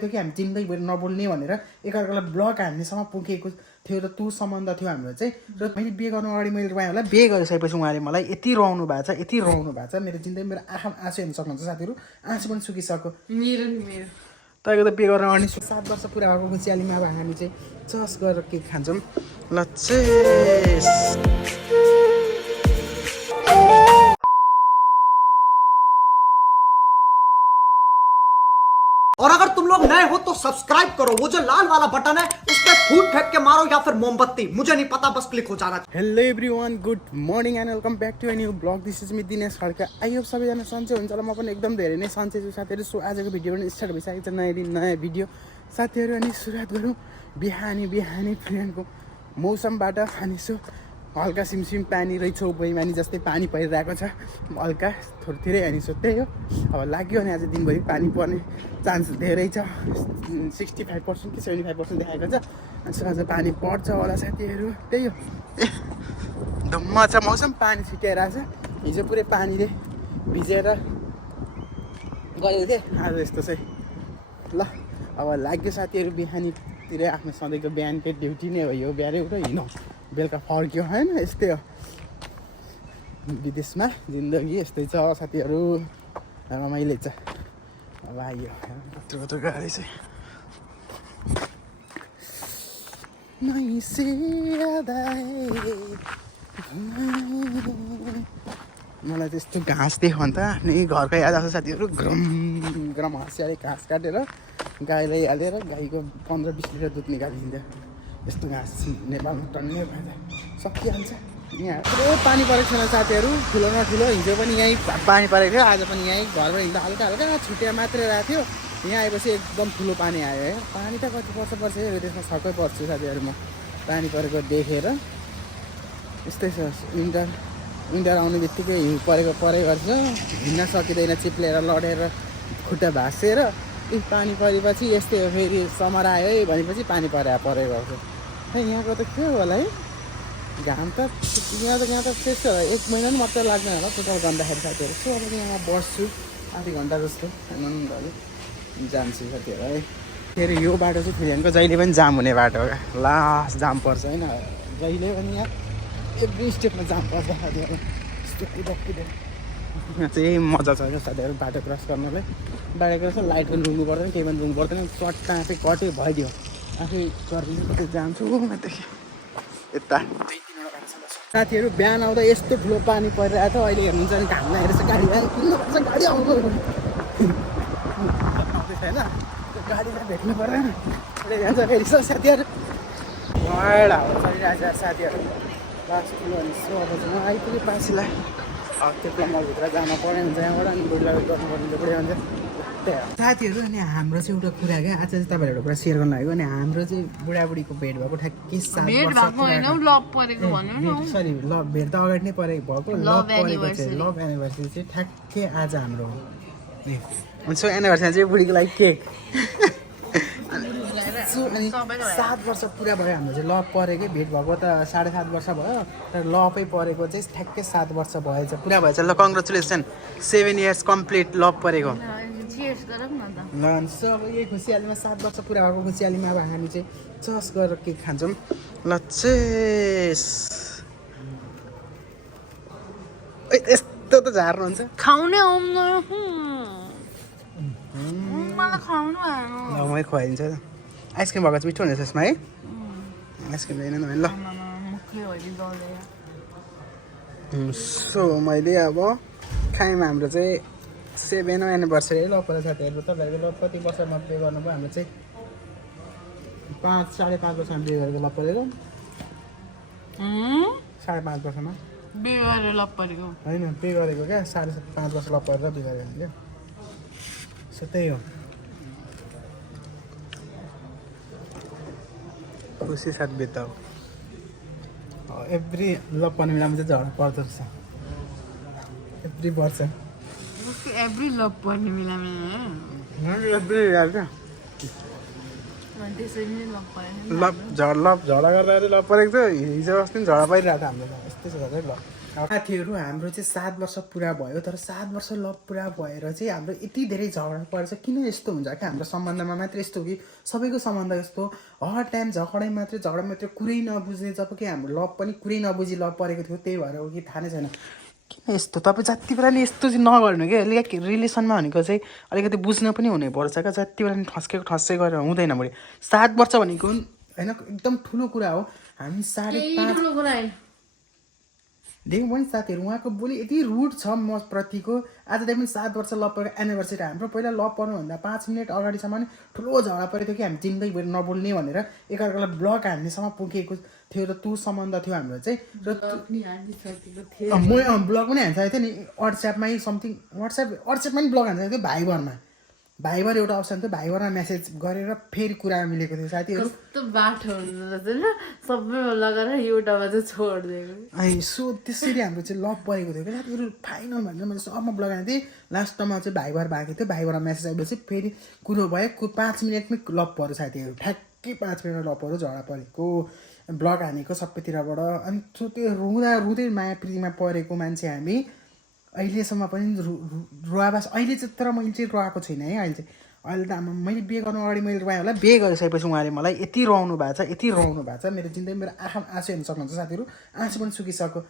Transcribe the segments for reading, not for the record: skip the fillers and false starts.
थियो कि हामी जिन्दगीभरि नबोल्ने भनेर एकअर्कालाई ब्लक हान्नेसम्म पुगेको थियो र त्यो सम्बन्ध थियो हाम्रो चाहिँ। र मैले बिहे गर्नु अगाडि मैले उहाँहरूलाई बिहे गरिसकेपछि उहाँले मलाई यति रुवाउनु भएको छ, यति रुवाउनु भएको छ, मेरो जिन्दगी मेरो आँखामा आँसु हेर्न सक्नुहुन्छ साथीहरू, आँसु पनि सुकिसक्यो। मेरो तपाईँको त बिहे गर्न अगाडि 7 वर्ष पुरा भएको खुसियालीमा अब हामी चाहिँ चस गरेर केक खान्छौँ। ल चेस। और अगर तुम लोग नए हो तो सब्सक्राइब करो, वो जो लाल वाला बटन है उस पर फूट फेंक के मारो या फिर मोमबत्ती, मुझे नहीं पता, बस क्लिक हो जाना। Hello everyone, good morning and welcome back to a new blog. This is me Dinesh Khadka. I hope सबैजना सन्चै हुन्छ र म पनि एकदम धेरै नै सन्चै छु साथीहरू। सो आजको भिडियो पनि स्टार्ट भइसकेको छ, नयाँ दिन नयाँ भिडियो साथीहरू। अनि सुरुवात गरौँ बिहानी बिहानीको मौसमबाट। अनि सो हल्का सिमसिम पानी रहेछ, बैमानी जस्तै पानी परिरहेको छ हल्का थोरथोरै। अनि सो त्यही हो, अब लाग्यो अनि आज दिनभरि पानी पर्ने चान्स धेरै छ। 65% कि 75% देखाएको छ। अनि सो आज पानी पर्छ होला साथीहरू, त्यही हो। धुम्म छ मौसम, पानी छिटिरहेको छ। हिजो पुरै पानीले भिजेर गएको थिएँ, आज यस्तो चाहिँ। ल अब लाग्यो साथीहरू बिहानीतिर आफ्नो सधैँको बिहानको ड्युटी नै हो यो, बिहानै उठ्यो हिँडौँ बेलुका फर्क्यो होइन, यस्तै हो विदेशमा जिन्दगी, यस्तै छ साथीहरू, रमाइलो छ। अब आइयो कत्रो गाडी चाहिँ मलाई त्यस्तो घाँस देख्यो भने त आफ्नै घरको याद आउँछ साथीहरू। ग्रम ग्रम हँसियाले घाँस काटेर गाईलाई हालेर गाईको 15-20 लिटर दुध निकालिदिन्छ। यस्तो घाँस नेपालमा टन्नै भएर सकिहाल्छ। यहाँ पुरै पानी परेको छैन साथीहरू, ठुलो नठुलो। हिजो पनि यहीँ पानी परेको थियो, आज पनि यहीँ घरबाट हिँड्दा हल्का हल्का छुट्टिया मात्रै रहेको थियो। यहाँ आएपछि एकदम ठुलो पानी आयो है। पानी त कति पर्छ है, त्यसमा छक्कै पर्छु साथीहरू म पानी परेको देखेर। यस्तै छ, विन्टर आउने बित्तिकै हिउँ परे गर्छ, हिँड्न सकिँदैन, चिप्लेर लडेर खुट्टा भाँसेर। पानी परेपछि यस्तै हो, फेरि समर आयो है भनेपछि पानी परे गर्छ। यहाँको त के होला है, घाम त यहाँ त त्यस्तो होला, 1 महिना पनि मात्रै लाग्दैन होला टोटल गर्दाखेरि साथीहरू। सो अब यहाँ बस्छु आधी घन्टा जस्तो, जान्छु साथीहरू है। फेरि यो बाटो चाहिँ फिलियनको जहिले पनि जाम हुने बाटो हो क्या, लास्ट जाम पर्छ होइन, जहिले पनि यहाँ एभ्री स्टेपमा जाम पर्छ साथीहरू। यस्तो कुदेर यहाँ चाहिँ यही मजा छ क्या साथीहरू, बाटो क्रस गर्नलाई। बाटो क्रस लाइट पनि रुङ्नु पर्दैन, केही पनि रुङ्नु पर्दैन, चट्टा आफै कटै भइदियो। आफै चर्किन्छ, कतै जान्छु माथि यता साथीहरू। बिहान आउँदा यस्तो ठुलो पानी परिरहेको थियो, अहिले हेर्नुहुन्छ भने घाम लागेर चाहिँ गाडी आउँदैछ, गाडी आउँदैछ होइन, गाडीलाई भेट्नु पर्दैन जान्छ फेरि साथीहरू। भएडा चलिरहेको छ साथीहरू, लास्ट ठुलो अनि सो अब चाहिँ म आइपुगेँ पासीलाई। अब त्यो प्लम्बरभित्र जान पर्ने हुन्छ यहाँबाट, अनि बुढीलाई गर्नुपर्ने हुन्छ बुढी हुन्छ त्यही हो साथीहरू। अनि हाम्रो चाहिँ एउटा कुरा क्या, आज चाहिँ तपाईँहरू एउटा कुरा सेयर गर्नु आएको। अनि हाम्रो चाहिँ बुढाबुढीको भेट भएको ठ्याक्कै 7 वर्ष, सरी लभ भेट त अगाडि नै परेको भएको, लभ एनिभर्सरी चाहिँ ठ्याक्कै आज हाम्रो हो। सो एनिभर्सरी चाहिँ बुढीको लागि केक। अनि 7 वर्ष पुरा भयो हाम्रो चाहिँ लभ परेकै, भेट भएको त 7.5 वर्ष भयो, तर लभै परेको चाहिँ ठ्याक्कै 7 वर्ष भएछ, पुरा भएछ। ल कङ्ग्रेचुलेसन, 7 इयर्स कम्प्लिट लभ परेको। ल सो अब यही खुसियालीमा 7 वर्ष पुरा भएको खुसियालीमा अब हामी चाहिँ चस गरेर केक खान्छौँ। ल चेस। यस्तो त झार्नुहुन्छ खाउने ल मै खुवाइदिन्छ। आइसक्रिम भएको चाहिँ मिठो हुनेछ यसमा है, आइसक्रिम ल्याएन भने ल। सो मैले अब खायौँ, हाम्रो चाहिँ 7 एनिभर्सरी है लभ परेको साथीहरू। तपाईँहरूको लभ कति वर्षमा पे गर्नुभयो? हाम्रो चाहिँ 5-5.5 वर्षमा बिहे गरेको लभ परेको, 5.5 वर्षमा बिहे गरेर लभ परेको होइन, पे गरेको क्या, 5.5 वर्ष लभ परेर बिहे गरेको क्या। सो त्यही हो, खुसी साथ बिताऊ। एभ्री लभ पर्ने बेलामा चाहिँ झगडा पर्दो रहेछ एभ्री वर्ष, एभ्री लभ पर्ने बेलामा झगडा गर्दाखेरि लभ परेको थियो। हिजो अस्ति पनि झगडा परिरहेको थियो हाम्रो, यस्तै छ ल। साथीहरू हाम्रो चाहिँ 7 वर्ष पुरा भयो तर 7 वर्ष लभ पुरा भएर चाहिँ हाम्रो यति धेरै झगडा पर्छ किन यस्तो हुन्छ क्या हाम्रो सम्बन्धमा मात्र यस्तो हो कि सबैको सम्बन्ध यस्तो हर टाइम झगडै मात्रै कुरै नबुझ्ने जब कि हाम्रो लभ पनि कुरै नबुझी लभ परेको थियो त्यही भएर हो कि थाहा नै छैन किन यस्तो तपाईँ जति बेला नि यस्तो चाहिँ नगर्नु क्या अलिक रिलेसनमा भनेको चाहिँ अलिकति बुझ्न पनि हुनुपर्छ क्या जति बेला नि ठस्केको ठस्कै गरेर हुँदैन बढी 7 वर्ष भनेको होइन एकदम ठुलो कुरा हो हामी 5.5 देखौँ पनि साथीहरू उहाँको बोली यति रुड छ म प्रतिको आजदेखि पनि 7 वर्ष लभ परेको एनिभर्सरी हाम्रो पहिला लभ पर्नुभन्दा 5 मिनट अगाडिसम्म नि ठुलो झगडा परेको थियो कि हामी जिन्दगीभरि नबोल्ने भनेर एकअर्कालाई ब्लक हान्नेसम्म पुगेको थियो र त्यो सम्बन्ध थियो हाम्रो चाहिँ र म ब्लग पनि हान्सकेको थिएँ नि वाट्सएपमै समथिङ वाट्सएपमा पनि ब्लग हान्सकेको थियो भाइबर एउटा अप्सन थियो भाइबरमा मेसेज गरेर फेरि कुरा मिलेको थियो साथीहरू कस्तो बाठो हुन्छ सबैमा लगाएर एउटामा चाहिँ छोडिदिएको सो त्यसरी हाम्रो चाहिँ लभ परेको थियो क्या साथीहरू फाइनल भनेर मैले सबमा ब्लग हानेको थिएँ लास्टमा चाहिँ भाइबर भएको थियो भाइबरमा मेसेज आएपछि फेरि कुरो भयो 5 मिनटमै लभ पऱ्यो साथीहरू ठ्याक्कै 5 मिनट लभ पऱ्यो झगडा परेको ब्लग हानेको सबैतिरबाट अनि त्यो रुँदै माया प्रीतिमा परेको मान्छे हामी अहिलेसम्म पनि रुवाबास अहिले चाहिँ तर मैले चाहिँ रुवाएको छुइनँ है अहिले त मैले बिहे गर्नु अगाडि मैले रुवाएँ होला बिहे गरिसकेपछि उहाँले मलाई यति रुवाउनु भएको छ मेरो जिन्दगी मेरो आँखामा आँसु हेर्नु सक्नुहुन्छ साथीहरू आँसु पनि सुकिसक्यो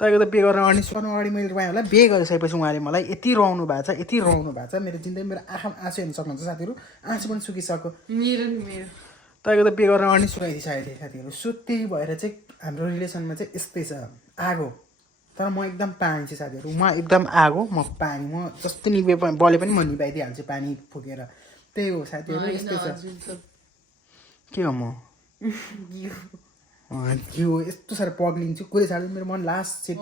तपाईँको त बिहे गर्नु अगाडि मैले रुवाएँ होला बिहे गरिसकेपछि उहाँले मलाई यति रुवाउनु भएको छ मेरो जिन्दगी मेरो आँखामा आँसु हेर्नु सक्नुहुन्छ साथीहरू आँसु पनि सुकिसक्यो तपाईँको त बिहे गर्न अगाडि सुकाइदिइसकेको थिएँ साथीहरू सो त्यही भएर चाहिँ हाम्रो रिलेसनमा चाहिँ यस्तै छ आगो तर म एकदम पानी चाहिँ साथीहरू म एकदम आगो म पानी म जस्तै निभे बले पनि म निभाइदिइहाल्छु पानी फुकेर त्यही हो साथीहरू यस्तै छ के हो म घिउ यस्तो साह्रो पग्लिन्छु कुरै साह्रो मेरो मन लास्ट सेट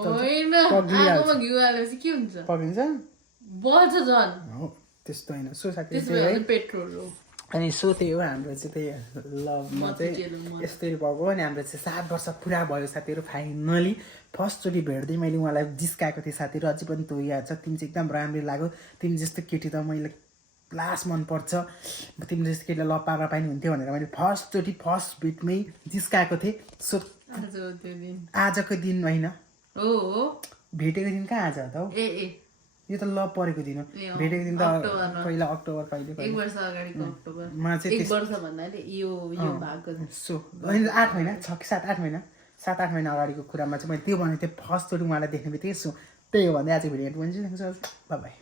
पग्लिन्छ त्यस्तो होइन सो साथीहरू अनि सो त्यही हो हाम्रो चाहिँ त्यही लभमा चाहिँ यस्तै भएको अनि हाम्रो चाहिँ 7 वर्ष पुरा भयो साथीहरू फाइनली फर्स्टचोटि भेट्दै मैले उहाँलाई जिस्काएको थिएँ साथीहरू अझै पनि त्यो याद छ तिमी चाहिँ एकदम राम्रै लाग्यो तिमी जस्तो केटी त मैले लास्ट मनपर्छ तिमी जस्तो केटीलाई लभ पाएर पाइने हुन्थ्यो भनेर मैले फर्स्ट भेटमै जिस्काएको थिएँ सो आजको दिन होइन भेटेको दिन कहाँ आज त हौ यो त लभ परेको दिन हो भेटेको दिन त पहिला अक्टोबर सो 8 महिना 7-8 महिना 7-8 महिना अगाडिको कुरामा चाहिँ मैले त्यो भनेको थिएँ फर्स्टचोटि उहाँलाई देख्ने बित्तिकै सो त्यही हो भन्दै आज भिडियो पनि बाई